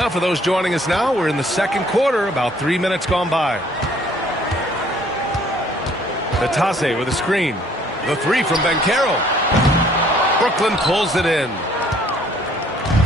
Now, for those joining us now, we're in the second quarter, about 3 minutes gone by. Natase with a screen. The three from Banchero. Brooklyn pulls it in.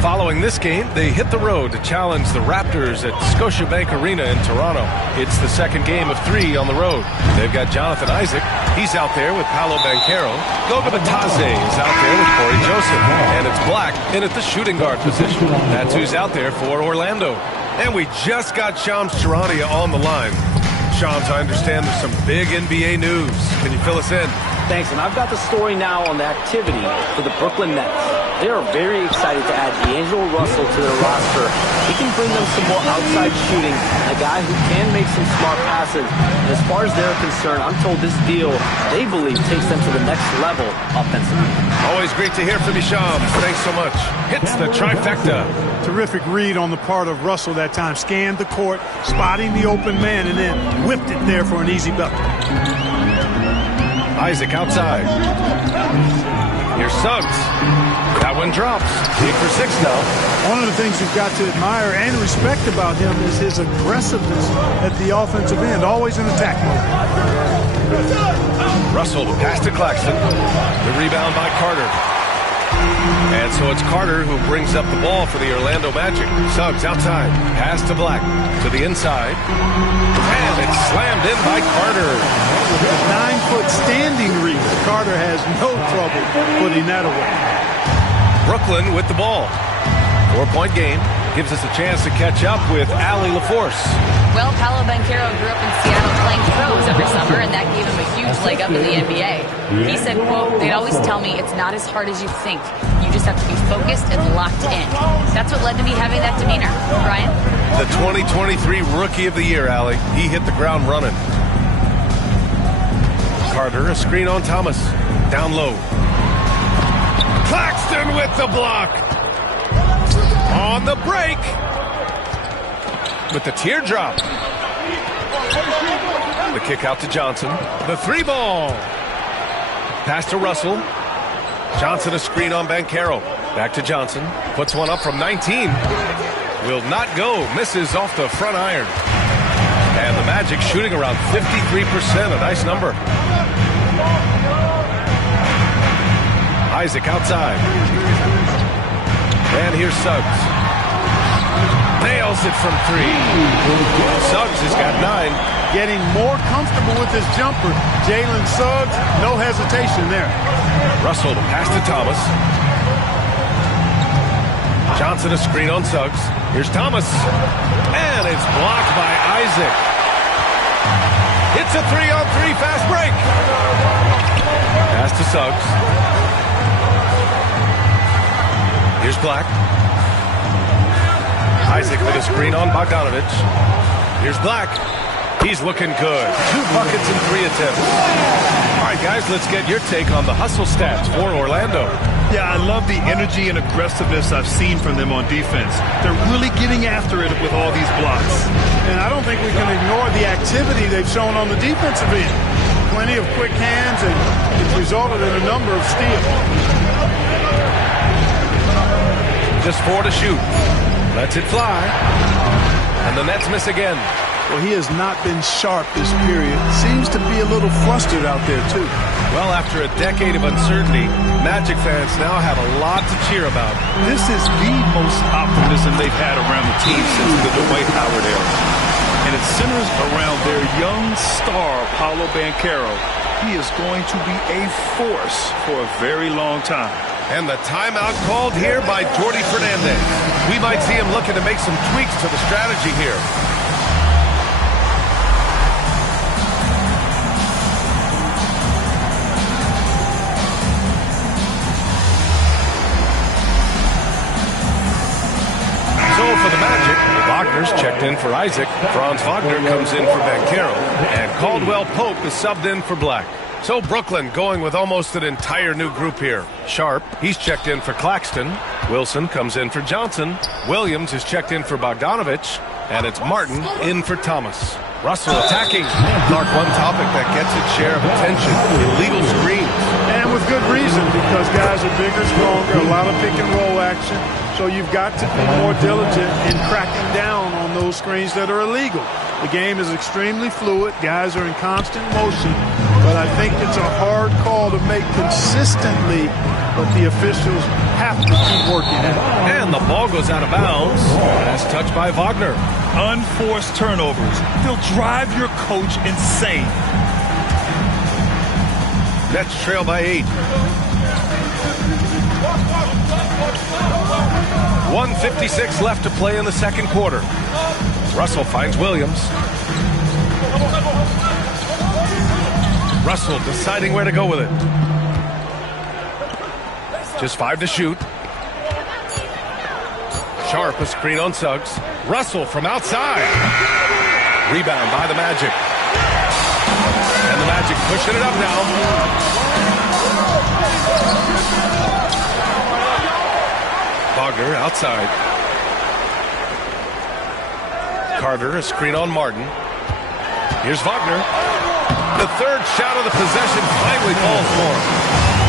Following this game, they hit the road to challenge the Raptors at Scotiabank Arena in Toronto. It's the second game of 3 on the road. They've got Jonathan Isaac. He's out there with Paolo Banchero. Goga Bitadze is out there with Corey Joseph. And it's Black in at the shooting guard position. That's who's out there for Orlando. And we just got Shams Charania on the line. Shams, I understand there's some big NBA news. Can you fill us in? Thanks, and I've got the story now on the activity for the Brooklyn Nets. They are very excited to add D'Angelo Russell to their roster. He can bring them some more outside shooting, a guy who can make some smart passes. And as far as they're concerned, I'm told this deal, they believe, takes them to the next level offensively. Always great to hear from you, Shams. Thanks so much. Hits the trifecta. Terrific read on the part of Russell that time. Scanned the court, spotting the open man, and then whipped it there for an easy bucket. Isaac outside. Here's Suggs. That one drops. 8 for 6 now. One of the things you've got to admire and respect about him is his aggressiveness at the offensive end, always in attack mode. Russell pass to Claxton. The rebound by Carter. And so it's Carter who brings up the ball for the Orlando Magic. Suggs outside. Pass to Black. To the inside. And it's slammed in by Carter. With a 9-foot standing reach, Carter has no trouble putting that away. Brooklyn with the ball. 4-point game. Gives us a chance to catch up with Allie LaForce. Well, Paolo Banchero grew up in Seattle playing pros every summer, and that gave him a huge leg up in the NBA. He said, quote, "They'd always tell me it's not as hard as you think. You just have to be focused and locked in." That's what led to me having that demeanor. Brian? The 2023 Rookie of the Year, Allie. He hit the ground running. Carter, a screen on Thomas. Down low. Claxton with the block. On the break. With the teardrop. The kick out to Johnson. The 3-ball. Pass to Russell. Johnson a screen on Banchero. Back to Johnson. Puts one up from 19. Will not go. Misses off the front iron. And the Magic shooting around 53%. A nice number. Isaac outside. And here's Suggs. Nails it from 3. Suggs has got 9. Getting more comfortable with his jumper. Jalen Suggs, no hesitation there. Russell to pass to Thomas. Johnson a screen on Suggs. Here's Thomas. And it's blocked by Isaac. It's a 3-on-3 fast break. Pass to Suggs. Here's Black. Isaac with a screen on Bogdanovic. Here's Black. He's looking good. 2 buckets in 3 attempts. All right, guys, let's get your take on the hustle stats for Orlando. Yeah, I love the energy and aggressiveness I've seen from them on defense. They're really getting after it with all these blocks. And I don't think we can ignore the activity they've shown on the defensive end. Plenty of quick hands, and it's resulted in a number of steals. Just 4 to shoot. Lets it fly. And the Nets miss again. Well, he has not been sharp this period. Seems to be a little flustered out there, too. Well, after a decade of uncertainty, Magic fans now have a lot to cheer about. This is the most optimism they've had around the team since the Dwight Howard era. And it centers around their young star, Paolo Banchero. He is going to be a force for a very long time. And the timeout called here by Jordi Fernandez. We might see him looking to make some tweaks to the strategy here. So for the Magic, Wagner's checked in for Isaac. Franz Wagner comes in for Banchero. And Caldwell Pope is subbed in for Black. So Brooklyn going with almost an entire new group here. Sharp, he's checked in for Claxton. Wilson comes in for Johnson. Williams is checked in for Bogdanovic. And it's Martin in for Thomas. Russell attacking. Clark, one topic that gets its share of attention, illegal screens. And with good reason, because guys are bigger, stronger, a lot of pick and roll action. infraction, so you've got to be more diligent in cracking down on those screens that are illegal. The game is extremely fluid. Guys are in constant motion, but I think it's a hard call to make consistently, but the officials have to keep working at it. And the ball goes out of bounds. That's touched by Wagner. Unforced turnovers. They'll drive your coach insane. Nets trail by 8. 1:56 left to play in the second quarter. Russell finds Williams. Russell deciding where to go with it. Just 5 to shoot. Sharp, a screen on Suggs. Russell from outside. Rebound by the Magic. And the Magic pushing it up now. Wagner outside. Carter, a screen on Martin. Here's Wagner. The third shot of the possession finally falls for him.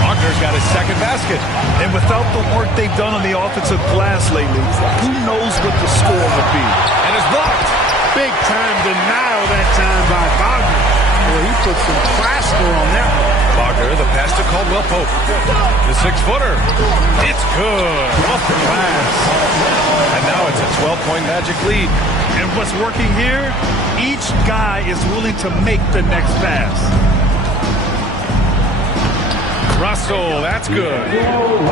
Wagner's got his second basket. And without the work they've done on the offensive glass lately, who knows what the score will be. And is blocked. Big time denial that time by Wagner. Boy, he put some plaster on that one. Wagner, the pass to Caldwell Pope. The 6-footer. It's good. Off the glass. And now it's a 12-point Magic lead. And what's working here, each guy is willing to make the next pass. Russell, that's good.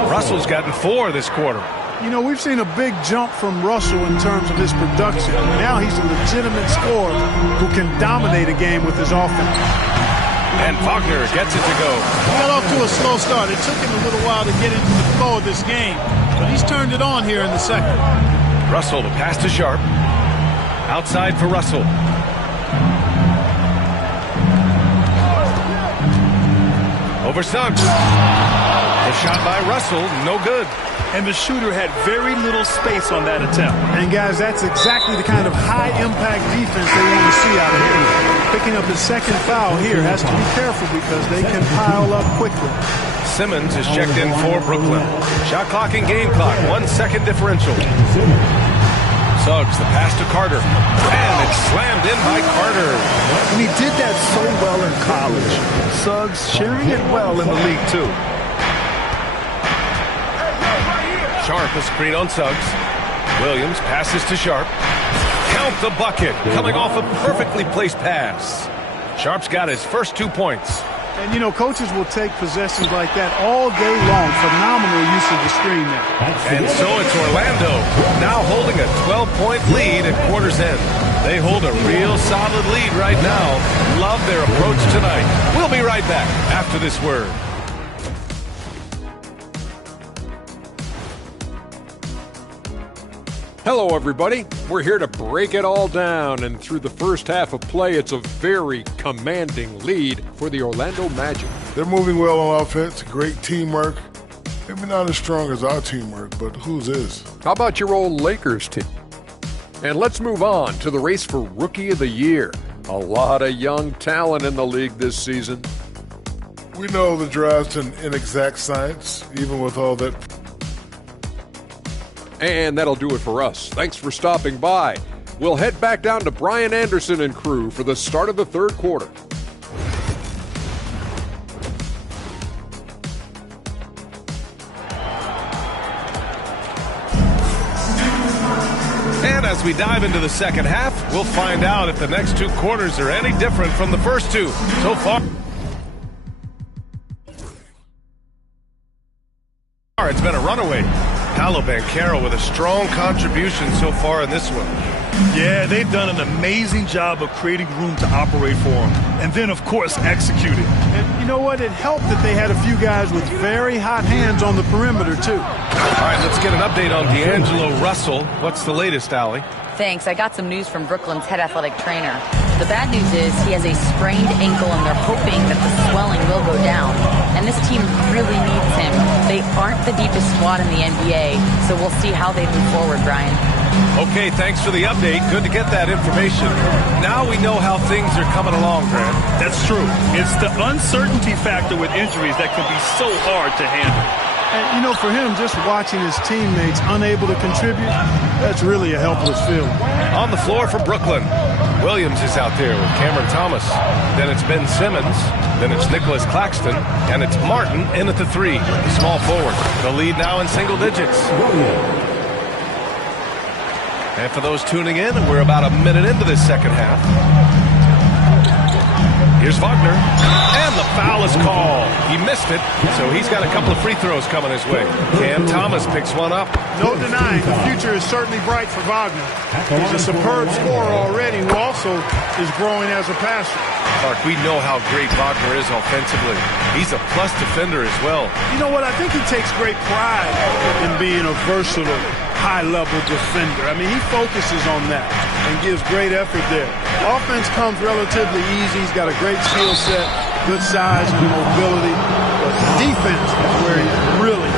Russell's gotten 4 this quarter. You know, we've seen a big jump from Russell in terms of his production. Now he's a legitimate scorer who can dominate a game with his offense. And Wagner gets it to go. He got off to a slow start. It took him a little while to get into the flow of this game, but he's turned it on here in the second. Russell, the pass to Sharp. Outside for Russell. Over Suggs. The shot by Russell, no good. And the shooter had very little space on that attempt. And guys, that's exactly the kind of high-impact defense they want to see out of him. Picking up his second foul here has to be careful because they can pile up quickly. Simmons is checked in for Brooklyn. Shot clock and game clock, 1 second differential. Suggs, the pass to Carter. And it's slammed in by Carter. And he did that so well in college. Suggs sharing it well in the league, too. Sharp, a screen on Suggs. Williams passes to Sharp. Count the bucket, coming off a perfectly placed pass. Sharp's got his first 2 points. And, you know, coaches will take possessions like that all day long. Phenomenal use of the screen there. And so it's Orlando, now holding a 12-point lead at quarter's end. They hold a real solid lead right now. Love their approach tonight. We'll be right back after this word. Hello, everybody. We're here to break it all down, and through the first half of play, it's a very commanding lead for the Orlando Magic. They're moving well on offense, great teamwork. Maybe not as strong as our teamwork, but whose is? How about your old Lakers team? And let's move on to the race for Rookie of the Year. A lot of young talent in the league this season. We know the draft's an inexact science, even with all that. And that'll do it for us. Thanks for stopping by. We'll head back down to Brian Anderson and crew for the start of the third quarter. And as we dive into the second half, we'll find out if the next 2 quarters are any different from the first 2. So far, it's been a runaway. Paolo Banchero with a strong contribution so far in this one. Yeah, they've done an amazing job of creating room to operate for him. And then, of course, executing. And you know what? It helped that they had a few guys with very hot hands on the perimeter, too. All right, let's get an update on D'Angelo Russell. What's the latest, Allie? Thanks. I got some news from Brooklyn's head athletic trainer. The bad news is he has a sprained ankle, and they're hoping that the swelling will go down. And this team really needs him. They aren't the deepest squad in the NBA, so we'll see how they move forward, Brian. Okay, thanks for the update. Good to get that information. Now we know how things are coming along, Grant. That's true. It's the uncertainty factor with injuries that can be so hard to handle. And, you know, for him, just watching his teammates unable to contribute, that's really a helpless feeling. On the floor for Brooklyn, Williams is out there with Cameron Thomas. Then it's Ben Simmons. Then it's Nicholas Claxton. And it's Martin in at the 3, the small forward. The lead now in single digits. And for those tuning in, we're about a minute into this second half. Here's Wagner, and the foul is called. He missed it, so he's got a couple of free throws coming his way. Cam Thomas picks one up. No denying, the future is certainly bright for Wagner. He's a superb scorer already who also is growing as a passer. Mark, we know how great Wagner is offensively. He's a plus defender as well. You know what? I think he takes great pride in being a versatile, high-level defender. I mean, he focuses on that and gives great effort there. Offense comes relatively easy. He's got a great skill set, good size and mobility. But defense is where he's really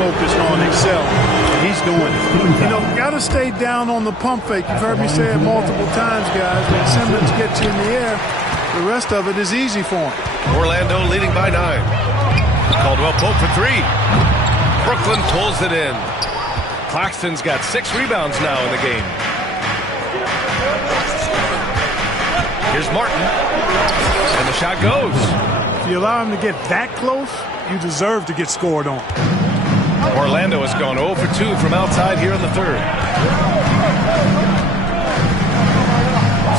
focused on excelling. And he's doing it. You know, got to stay down on the pump fake. You've heard me say it multiple times, guys. When Simmons gets you in the air, the rest of it is easy for him. Orlando leading by 9. Caldwell Pope for 3. Brooklyn pulls it in. Claxton's got 6 rebounds now in the game. Here's Martin. And the shot goes. If you allow him to get that close, you deserve to get scored on. Orlando has gone 0 for 2 from outside here in the third.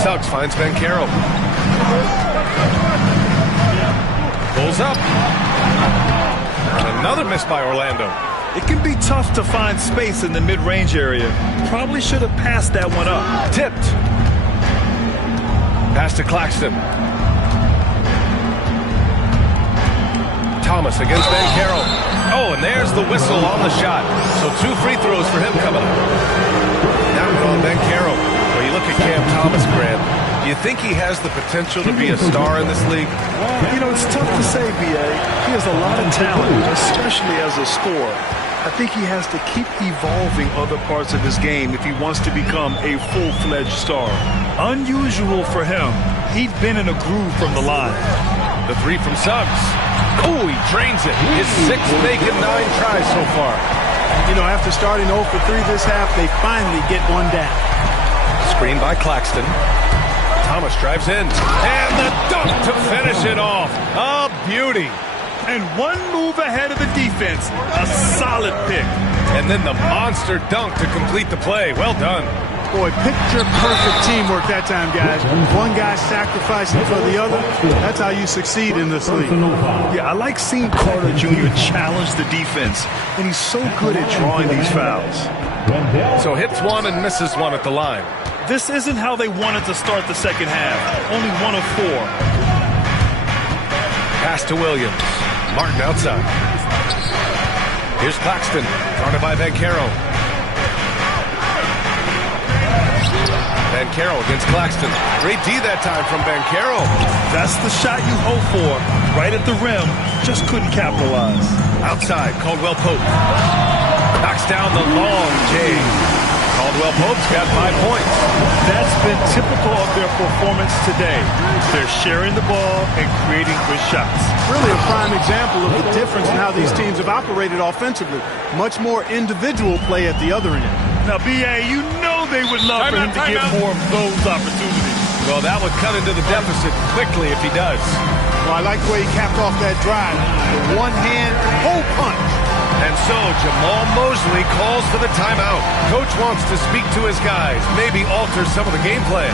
Suggs finds Banchero. Pulls up. And another miss by Orlando. It can be tough to find space in the mid-range area. Probably should have passed that one up. Tipped. Pass to Claxton. Thomas against Banchero. Oh, and there's the whistle on the shot. So 2 free throws for him coming up. Now on Banchero. Well, you look at Cam Thomas, Grant. Do you think he has the potential to be a star in this league? You know, it's tough to say, B.A. He has a lot of talent, especially as a scorer. I think he has to keep evolving other parts of his game if he wants to become a full-fledged star. Unusual for him. He'd been in a groove from the line. The 3 from Suggs. Oh, he drains it. His 6th make it 9 tries so far. You know, after starting 0 for 3 this half, they finally get one down. Screen by Claxton. Thomas drives in. And the dunk to finish it off. A beauty. And one move ahead of the defense. A solid pick. And then the monster dunk to complete the play. Well done. Boy, picture-perfect teamwork that time, guys. One guy sacrificing for the other. That's how you succeed in this league. Yeah, I like seeing Carter Jr. challenge the defense. And he's so good at drawing these fouls. So hits 1 and misses 1 at the line. This isn't how they wanted to start the second half. Only 1 of 4. Pass to Williams. Martin outside. Here's Claxton. Guarded by Banchero. Banchero against Claxton. Great D that time from Banchero. That's the shot you hope for. Right at the rim. Just couldn't capitalize. Outside, Caldwell Pope. Knocks down the long J. Caldwell Pope's got 5 points. That's been typical of their performance today. They're sharing the ball and creating good shots. Really a prime example of the difference in how these teams have operated offensively. Much more individual play at the other end. Now, B.A., you know they would love for him to get more of those opportunities. Well, that would cut into the deficit quickly if he does. Well, I like the way he capped off that drive. The one-hand hole punch. And so Jamal Mosley calls for the timeout. Coach wants to speak to his guys, maybe alter some of the game plan.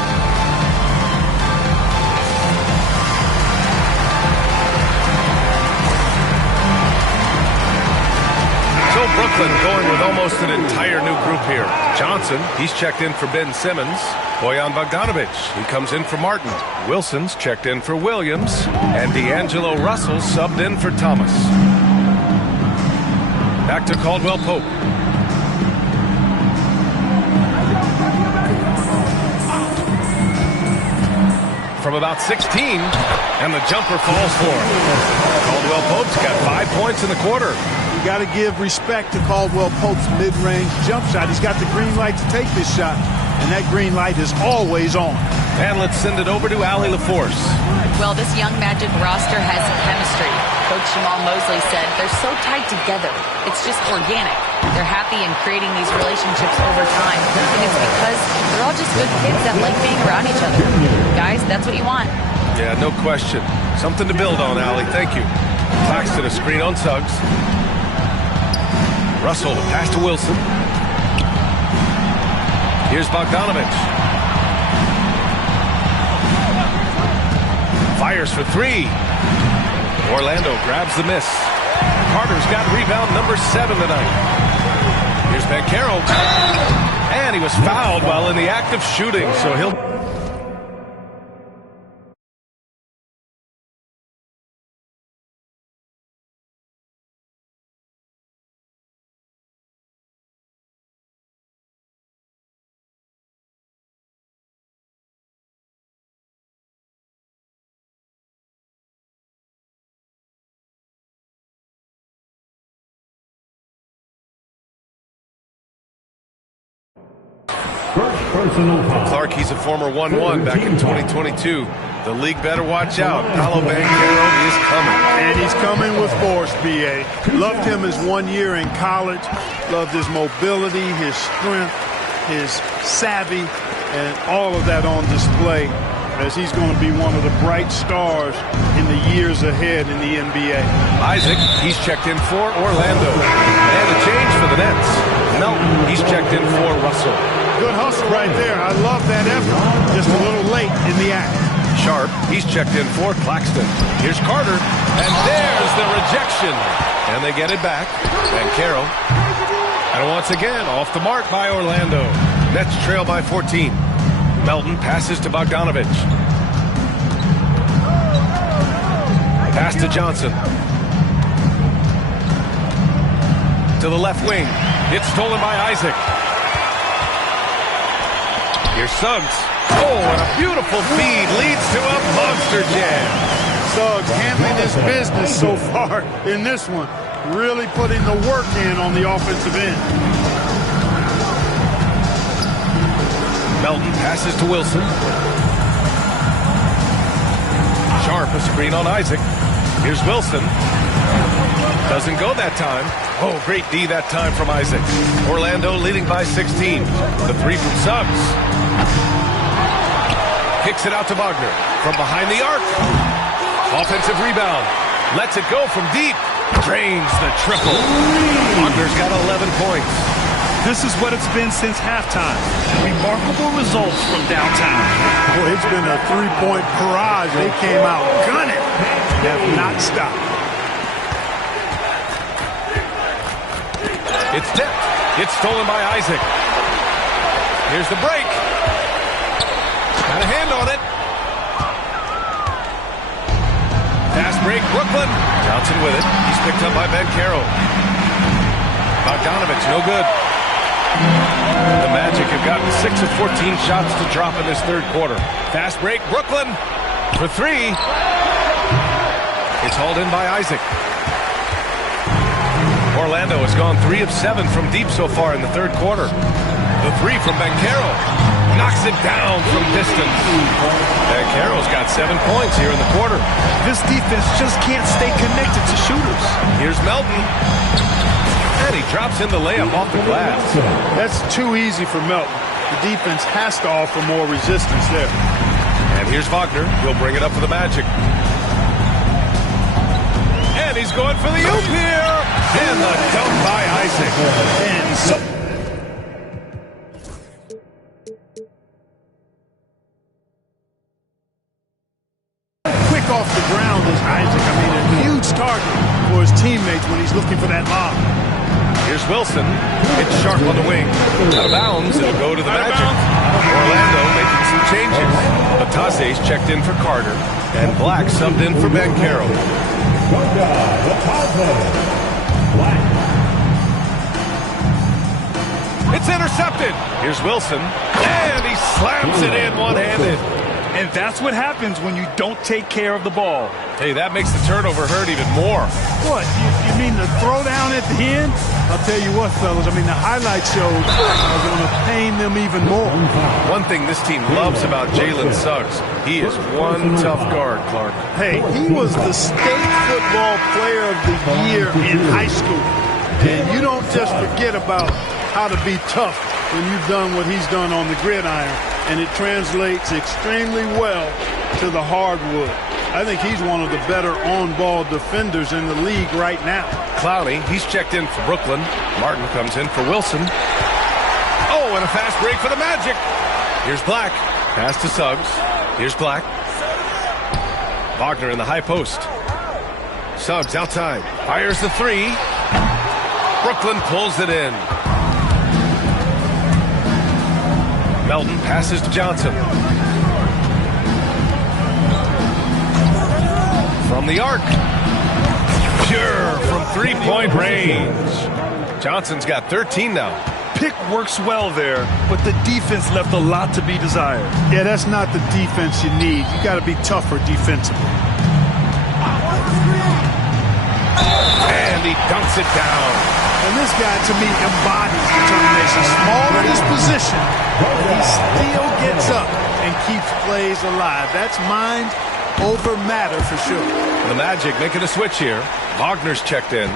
So Brooklyn going with almost an entire new group here. Johnson, he's checked in for Ben Simmons. Bojan Bogdanovic, he comes in for Martin. Wilson's checked in for Williams. And D'Angelo Russell subbed in for Thomas. Back to Caldwell Pope. From about 16, and the jumper falls for him. Caldwell Pope's got 5 points in the quarter. You got to give respect to Caldwell Pope's mid-range jump shot. He's got the green light to take this shot. and that green light is always on. And let's send it over to Allie LaForce. Well, this young Magic roster has chemistry. Coach Jamal Mosley said they're so tied together. It's just organic. They're happy in creating these relationships over time. And it's because they're all just good kids that like being around each other. Guys, that's what you want. Yeah, no question. Something to build on, Allie. Thank you. Claxton a screen on Suggs. Russell to pass to Wilson. Here's Bogdanovich. Fires for three. Orlando grabs the miss. Carter's got rebound number 7 tonight. Here's Banchero. And he was fouled while in the act of shooting, so he'll... Clark, he's a former 1-1 back in 2022. The league better watch out. Paolo Banchero is coming. And he's coming with force, B.A. Loved him his 1 year in college. Loved his mobility, his strength, his savvy, and all of that on display as he's going to be one of the bright stars in the years ahead in the NBA. Isaac, he's checked in for Orlando. And a change for the Nets. Melton, he's checked in for Russell. Good hustle right there. I love that effort. Just a little late in the act. Sharp, he's checked in for Claxton. Here's Carter, and there's the rejection. And they get it back. Banchero. And once again, off the mark by Orlando. Nets trail by 14. Melton passes to Bogdanovich. Pass to Johnson. To the left wing. It's stolen by Isaac. Here's Suggs. Oh, and a beautiful feed leads to a monster jam. Suggs handling his business so far in this one. Really putting the work in on the offensive end. Melton passes to Wilson. Sharp a screen on Isaac. Here's Wilson. Doesn't go that time. Oh, great D that time from Isaac. Orlando leading by 16. The three from Suggs. Kicks it out to Wagner. From behind the arc. Offensive rebound. Lets it go from deep. Drains the triple. Wagner's got 11 points. This is what it's been since halftime. Remarkable results from downtown. Boy, it's been a three-point barrage. They came out gunning. Have not stopped. It's tipped. It's stolen by Isaac. Here's the break. Got a hand on it. Fast break, Brooklyn. Johnson with it. He's picked up by Banchero. Bogdanovich, no good. The Magic have gotten 6 of 14 shots to drop in this third quarter. Fast break, Brooklyn for three. It's hauled in by Isaac. Orlando has gone 3 of 7 from deep so far in the third quarter. The three from Banchero knocks it down from distance. Banchero's got 7 points here in the quarter. This defense just can't stay connected to shooters. Here's Melton. And he drops in the layup off the glass. That's too easy for Melton. The defense has to offer more resistance there. And here's Wagner. He'll bring it up for the Magic. And he's going for the oop here. And the dunk by Isaac. And so quick off the ground is Isaac. I mean, a huge target for his teammates when he's looking for that lob. Here's Wilson. It's Sharp on the wing. Out of bounds. It'll go to the Magic. Orlando making some changes. Batase's checked in for Carter. And Black subbed in for Banchero. It's intercepted. Here's Wilson. And he slams it in one-handed. And that's what happens when you don't take care of the ball. Hey, that makes the turnover hurt even more. What? you mean the throwdown at the end? I'll tell you what, fellas. I mean, the highlight shows are going to pain them even more. One thing this team loves about Jalen Suggs, he is one tough guard, Clark. Hey, he was the state football player of the year in high school. And you don't just forget about how to be tough when you've done what he's done on the gridiron. And it translates extremely well to the hardwood. I think he's one of the better on-ball defenders in the league right now. Clowney, he's checked in for Brooklyn. Martin comes in for Wilson. Oh, and a fast break for the Magic. Here's Black. Pass to Suggs. Here's Black. Wagner in the high post. Suggs outside. Fires the three. Brooklyn pulls it in. Melton passes to Johnson. From the arc. Pure from three-point range. Johnson's got 13 now. Pick works well there, but the defense left a lot to be desired. Yeah, that's not the defense you need. You got to be tougher defensively. And he dunks it down. And this guy, to me, embodies determination. Small in his position, but he still gets up and keeps plays alive. That's mind over matter for sure. The Magic making a switch here. Wagner's checked in.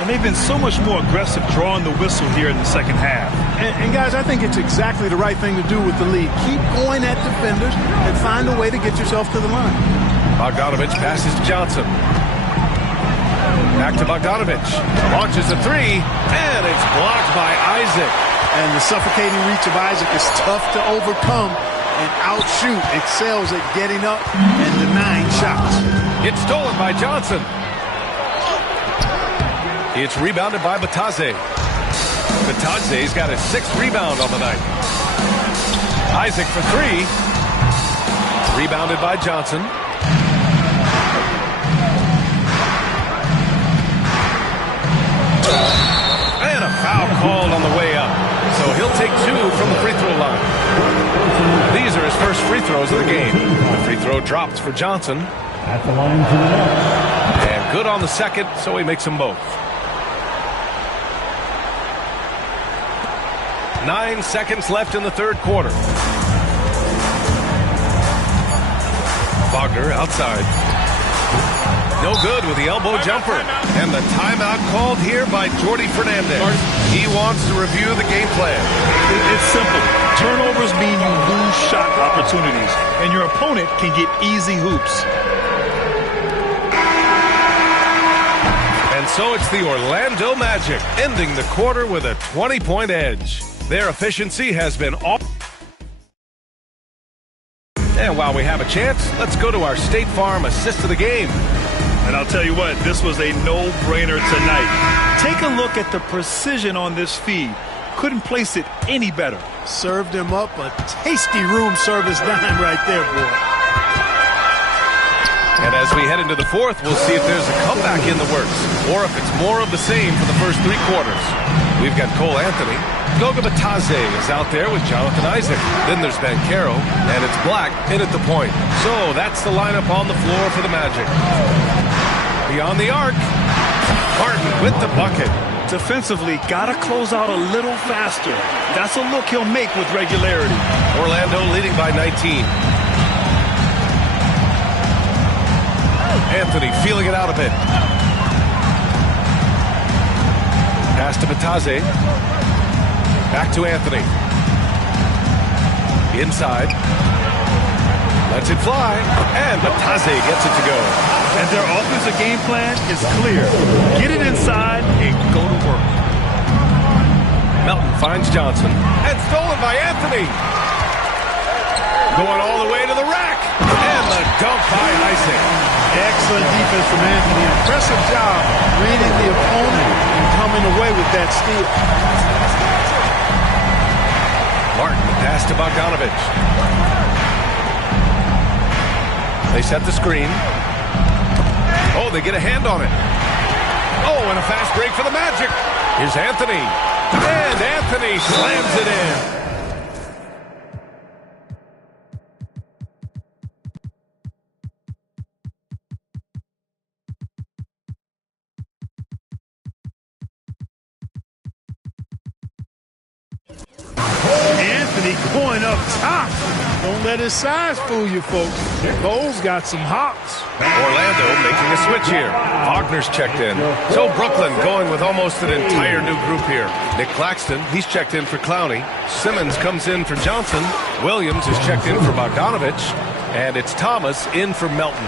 And they've been so much more aggressive drawing the whistle here in the second half. And guys, I think it's exactly the right thing to do with the lead. Keep going at defenders and find a way to get yourself to the line. Bogdanovich passes to Johnson. Back to Bogdanovich. Launches a three, and it's blocked by Isaac. And the suffocating reach of Isaac is tough to overcome and outshoot. Excels at getting up and denying shots. It's stolen by Johnson. It's rebounded by Batadze. Batadze's got his 6th rebound on the night. Isaac for three. Rebounded by Johnson. And a foul called on the way up. So he'll take 2 from the free throw line. These are his first free throws of the game. The free throw dropped for Johnson. At the line to the net. And good on the second, so he makes them both. 9 seconds left in the third quarter. Wagner outside. No good with the elbow jumper. And the timeout called here by Jordi Fernandez. He wants to review the game plan. It's simple. Turnovers mean you lose shot opportunities, and your opponent can get easy hoops. And so it's the Orlando Magic ending the quarter with a 20-point edge. Their efficiency has been all. And while we have a chance, let's go to our State Farm assist of the game. And I'll tell you what, this was a no-brainer tonight. Take a look at the precision on this feed. Couldn't place it any better. Served him up a tasty room service dime right there, boy. And as we head into the fourth, we'll see if there's a comeback in the works, or if it's more of the same for the first 3 quarters. We've got Cole Anthony. Goga Batadze is out there with Jonathan Isaac. Then there's Banchero, and it's Black in at the point. So that's the lineup on the floor for the Magic. Beyond the arc, Martin with the bucket. Defensively, gotta close out a little faster. That's a look he'll make with regularity. Orlando leading by 19. Anthony feeling it out a bit. Pass to Batadze. Back to Anthony. Inside. Lets it fly. And Batadze gets it to go. And their offensive game plan is clear. Get it inside and go to work. Melton finds Johnson. And stolen by Anthony. Going all the way to the rack. And the dunk by Isaac. Excellent defense from Anthony. Impressive job reading the opponent and coming away with that steal. Martin, the pass to Bogdanovich. They set the screen. Oh, they get a hand on it. Oh, and a fast break for the Magic. Here's Anthony. And Anthony slams it in. Anthony going up top. Don't let his size fool you, folks. Cole's got some hops. Orlando making a switch here. Wagner's checked in. So Brooklyn going with almost an entire new group here. Nick Claxton, he's checked in for Clowney. Simmons comes in for Johnson. Williams is checked in for Bogdanovich. And it's Thomas in for Melton.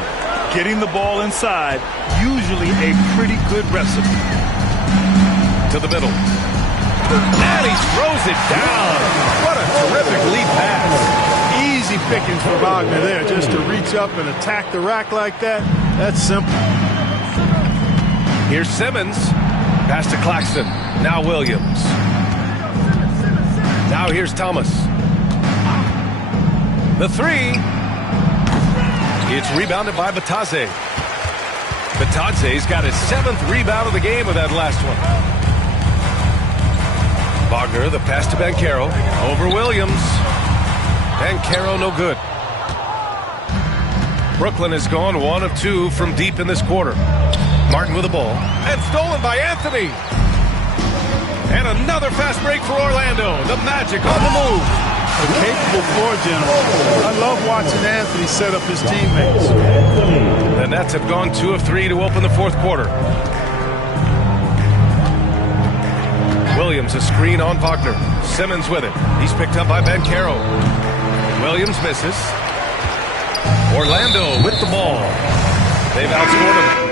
Getting the ball inside, usually a pretty good recipe. To the middle. And he throws it down. What a terrific lead pass. Easy pickings for Wagner there, just to reach up and attack the rack like that. That's simple. Here's Simmons. Pass to Claxton. Now Williams. Now here's Thomas. The three. It's rebounded by Batadze. Batadze's got his 7th rebound of the game with that last one. Wagner, the pass to Banchero. Over Williams. Banchero no good. Brooklyn has gone 1 of 2 from deep in this quarter. Martin with the ball. And stolen by Anthony. And another fast break for Orlando. The Magic on the move. A capable floor general. I love watching Anthony set up his teammates. The Nets have gone 2 of 3 to open the 4th quarter. Williams a screen on Wagner. Simmons with it. He's picked up by Banchero. Williams misses. Orlando with the ball. They've outscored him.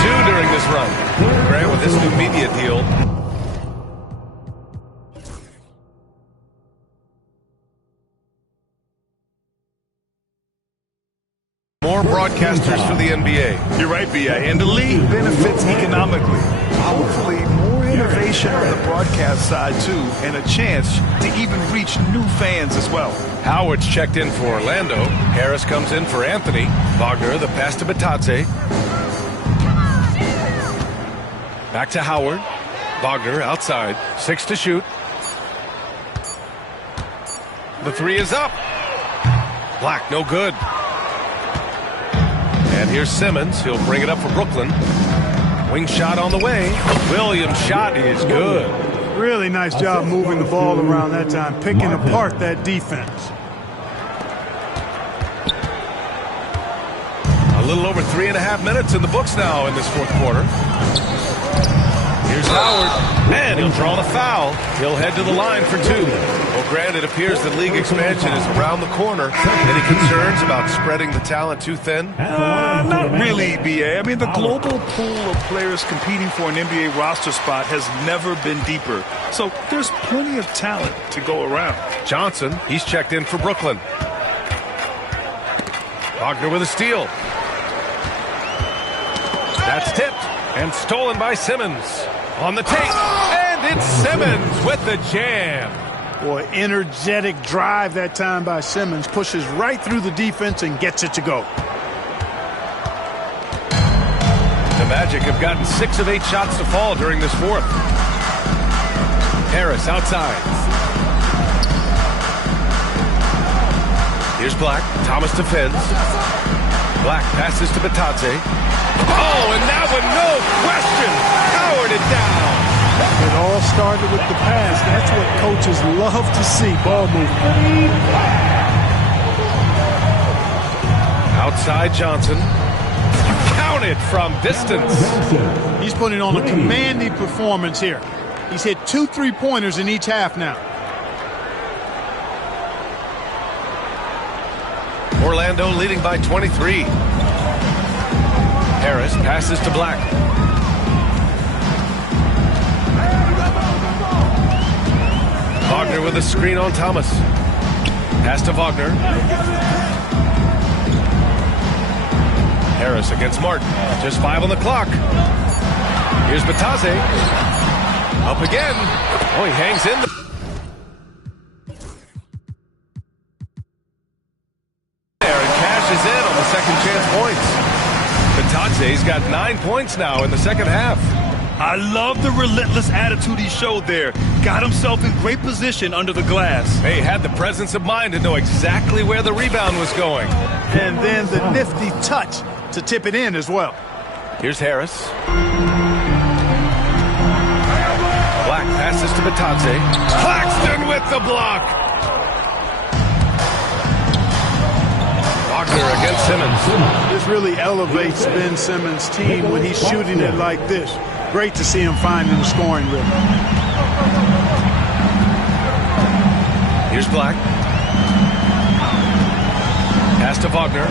During this run. Grant with his new media deal. More broadcasters for the NBA. You're right, B.A. And the league benefits economically. Hopefully, more innovation on the broadcast side, too, and a chance to even reach new fans as well. Howard's checked in for Orlando. Harris comes in for Anthony. Wagner, the pass to Batadze. Back to Howard. Wagner outside. 6 to shoot. The 3 is up. Black, no good. And here's Simmons. He'll bring it up for Brooklyn. Wing shot on the way. Williams' shot is good. Really nice job moving the ball around that time, picking apart that defense. A little over 3.5 minutes in the books now in this 4th quarter. Here's Howard, and he'll draw the foul. He'll head to the line for 2. Well, Grant, it appears that league expansion is around the corner. Any concerns about spreading the talent too thin? Not really, B.A. I mean, the global pool of players competing for an NBA roster spot has never been deeper. So there's plenty of talent to go around. Johnson, he's checked in for Brooklyn. Wagner with a steal. That's tipped and stolen by Simmons. On the take, and it's Simmons with the jam. Boy, energetic drive that time by Simmons. Pushes right through the defense and gets it to go. The Magic have gotten 6 of 8 shots to fall during this 4th. Harris outside. Here's Black. Thomas defends. Black passes to Batadze. Oh, and that one, no question, powered it down. It all started with the pass. That's what coaches love to see, ball movement. Outside Johnson. Counted from distance. He's putting on a commanding performance here. He's hit 2 3-pointers in each half now. Orlando leading by 23. Harris passes to Black. Wagner with a screen on Thomas. Pass to Wagner. Harris against Martin. Just 5 on the clock. Here's Batase. Up again. Oh, he hangs in. There and cashes in on the second chance points. Batase's got 9 points now in the second half. I love the relentless attitude he showed there. Got himself in great position under the glass. He had the presence of mind to know exactly where the rebound was going. And then the nifty touch to tip it in as well. Here's Harris. Black passes to Batase. Claxton with the block. Wagner against Simmons. This really elevates Ben Simmons' team when he's shooting it like this. Great to see him finding the scoring rhythm. Here's Black. Pass to Wagner.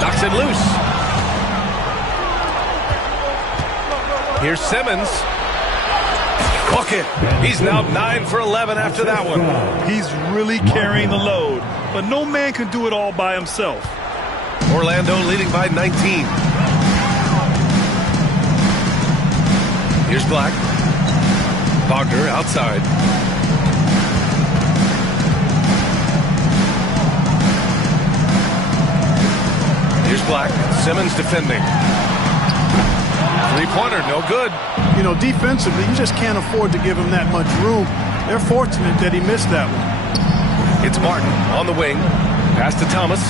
Knocks it loose. Here's Simmons. Hook it. He's now 9 for 11 after that one. He's really carrying the load, but no man can do it all by himself. Orlando leading by 19. Here's Black. Wagner outside. Here's Black. Simmons defending. Three-pointer, no good. You know, defensively, you just can't afford to give him that much room. They're fortunate that he missed that one. It's Martin on the wing. Pass to Thomas.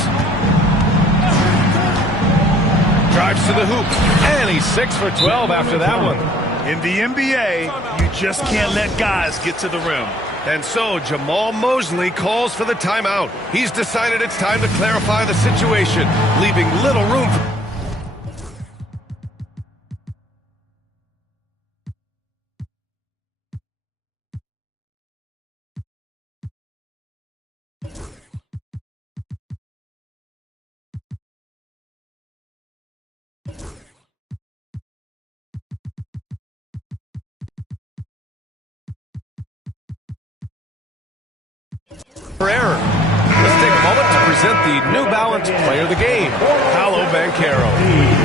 Drives to the hoop. And he's 6 for 12 after that one. In the NBA, you just can't let guys get to the rim. And so Jamal Mosley calls for the timeout. He's decided it's time to clarify the situation, leaving little room for... error. Let's take a moment to present the New Balance Player of the Game, Paolo Banchero.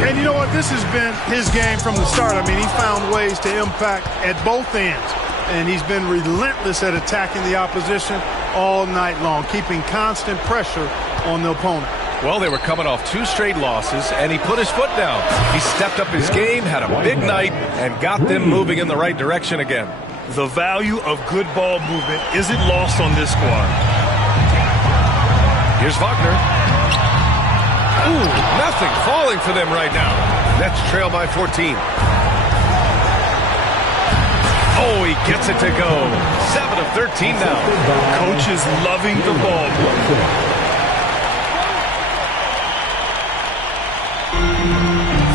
And you know what? This has been his game from the start. I mean, he found ways to impact at both ends. And he's been relentless at attacking the opposition all night long, keeping constant pressure on the opponent. Well, they were coming off 2 straight losses, and he put his foot down. He stepped up his game, had a big night, and got them moving in the right direction again. The value of good ball movement isn't lost on this squad. Here's Wagner. Ooh, nothing falling for them right now. Nets trail by 14. Oh, he gets it to go. 7 of 13 now. Coach is loving the ball play.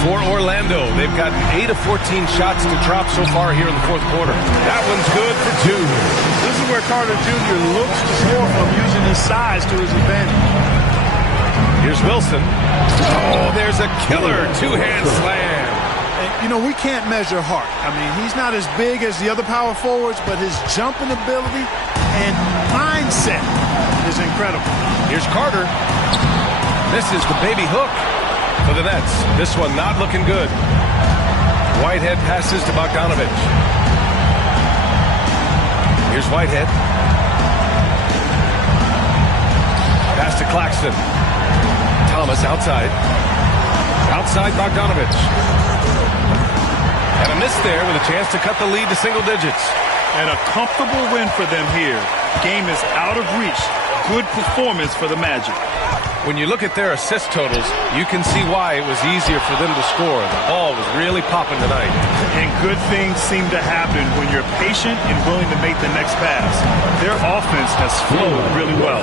For Orlando, they've gotten 8 of 14 shots to drop so far here in the fourth quarter. That one's good for 2. This is where Carter Jr. looks to score from, using his size to his advantage. Here's Wilson. Oh, there's a killer 2-hand slam. And, you know, we can't measure heart. I mean, he's not as big as the other power forwards, but his jumping ability and mindset is incredible. Here's Carter. Misses the baby hook for the Nets. This one not looking good. Whitehead passes to Bogdanovich. Here's Whitehead. Pass to Claxton. Thomas outside. Outside Bogdanovich. And a miss there with a chance to cut the lead to single digits. And a comfortable win for them here. Game is out of reach. Good performance for the Magic. When you look at their assist totals, you can see why it was easier for them to score. The ball was really popping tonight. And good things seem to happen when you're patient and willing to make the next pass. Their offense has flowed really well.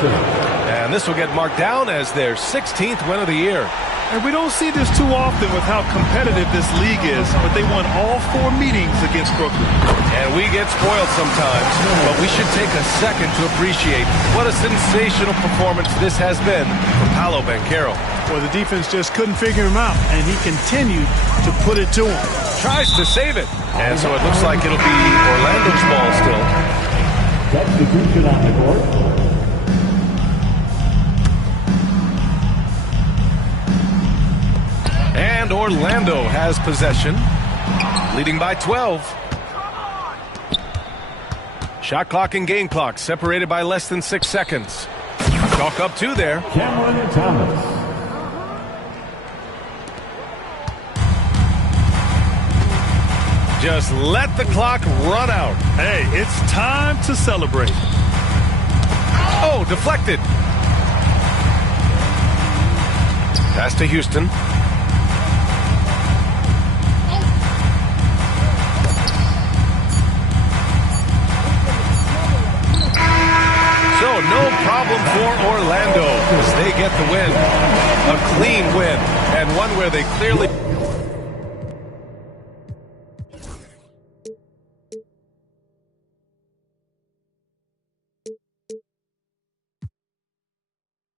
And this will get marked down as their 16th win of the year. And we don't see this too often with how competitive this league is, but they won all 4 meetings against Brooklyn. And we get spoiled sometimes, but we should take a second to appreciate what a sensational performance this has been from Paolo Banchero. Well, the defense just couldn't figure him out, and he continued to put it to him. Tries to save it. And so it looks like it'll be Orlando's ball still. Substitution on the court. And Orlando has possession, leading by 12. Shot clock and game clock separated by less than 6 seconds. Chalk up 2 there. Cameron Thomas. Just let the clock run out. Hey, it's time to celebrate. Oh, deflected. Pass to Houston. So no problem for Orlando as they get the win. A clean win, and one where they clearly...